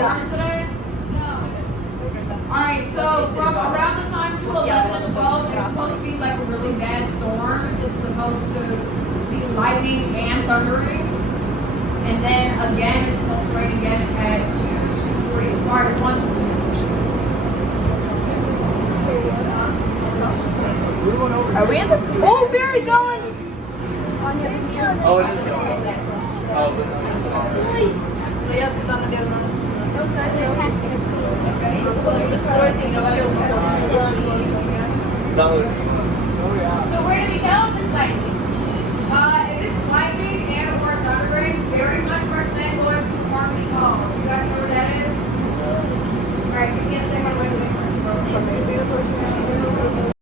storm today? Alright, so from around the time to 11 and 12, it's supposed to be like a really bad storm. It's supposed to be lightning and thundering. And then again, it's supposed to rain again at 2 to 3. Sorry, 1 to 2. Are we in this? Oh, Barry going. Oh, it is going. Oh, but No ja tu dana вірно. Вони будуть строїти і ще одну. that was. So where did he go this lightning? If it's lightning and or thundering, very much recommend going to Harmony Hall. You guys know where that is? Alright, you can't say my way to